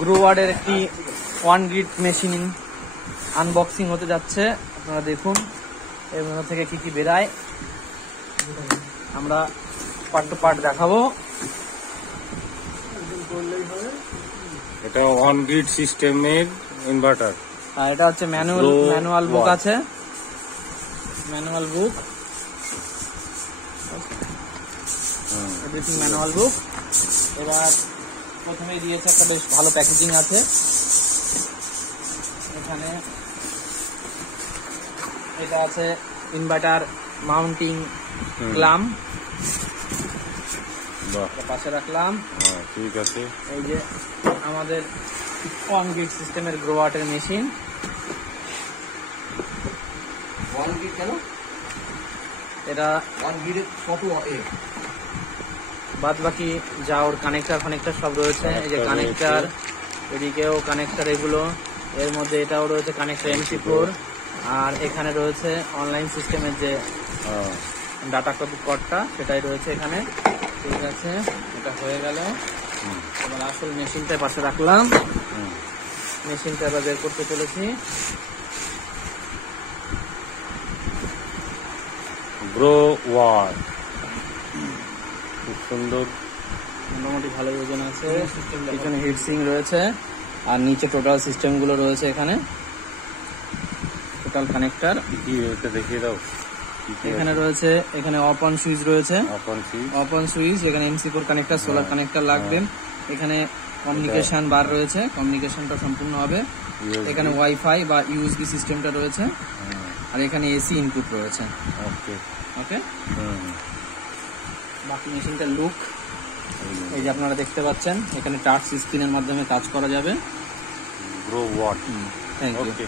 গ্রোওয়ার্ডের একটি 1 grid machine unboxing হতে যাচ্ছে। আপনারা দেখুন এর মধ্যে থেকে কি কি বেরায়, আমরা পার্ট টু পার্ট দেখাবো। এটা 1 গ্রিড সিস্টেমের ইনভার্টার। আর এটা হচ্ছে ম্যানুয়াল বুক আছে, ম্যানুয়াল বুক, ম্যানুয়াল বুক। এবার প্রথমেই দিয়েছে একটা বেশ ভালো প্যাকেজিং আছে। এখানে এটা আছে ইনভার্টার মাউন্টিং ক্লাম, পাশে রাখলাম। ঠিক আছে, এই যে আমাদের 1 গ্রিড সিস্টেমের গ্রোওয়াটের মেশিন। 1 গ্রিড কেন? এটা 1 গ্রিডে কত বাদ বাকি যা ওর কানেক্টর সব রয়েছে। এই যে কানেক্টর, এদিকেও কানেক্টর, এগুলো এর মধ্যে এটাও রয়েছে কানেক্টর MC4। আর এখানে রয়েছে অনলাইন সিস্টেমের যে ডাটা কডটা, সেটাই রয়েছে এখানে। ঠিক আছে, এটা হয়ে গেল। এবার আসল মেশিনটা পাশে রাখলাম। মেশিনটা এবার বের করতে চলেছি। গ্রোওয়ার্ড খুব সুন্দর, মোটামুটি ভালো ওজন আছে। এখানে হিটসিং রয়েছে আর নিচে টোটাল সিস্টেম গুলো রয়েছে। এখানে টোটাল কানেক্টর কি এটা দেখিয়ে দাও। এখানে রয়েছে, এখানে অফ অন সুইচ রয়েছে, অফ অন সুইচ। এখানে MC4 কানেক্টর, সোলার কানেক্টর লাগবে। এখানে কমিউনিকেশন বার রয়েছে, কমিউনিকেশনটা সম্পূর্ণ হবে। এখানে ওয়াইফাই বা USB সিস্টেমটা রয়েছে। আর এখানে AC ইনপুট রয়েছে। ওকে ওকে, বাকি মেশিনটা লুক এই যে আপনারা দেখতে পাচ্ছেন। এখানে টাচ স্ক্রিনের মাধ্যমে কাজ করা যাবে। গ্রোওয়ার্ড। Thank you.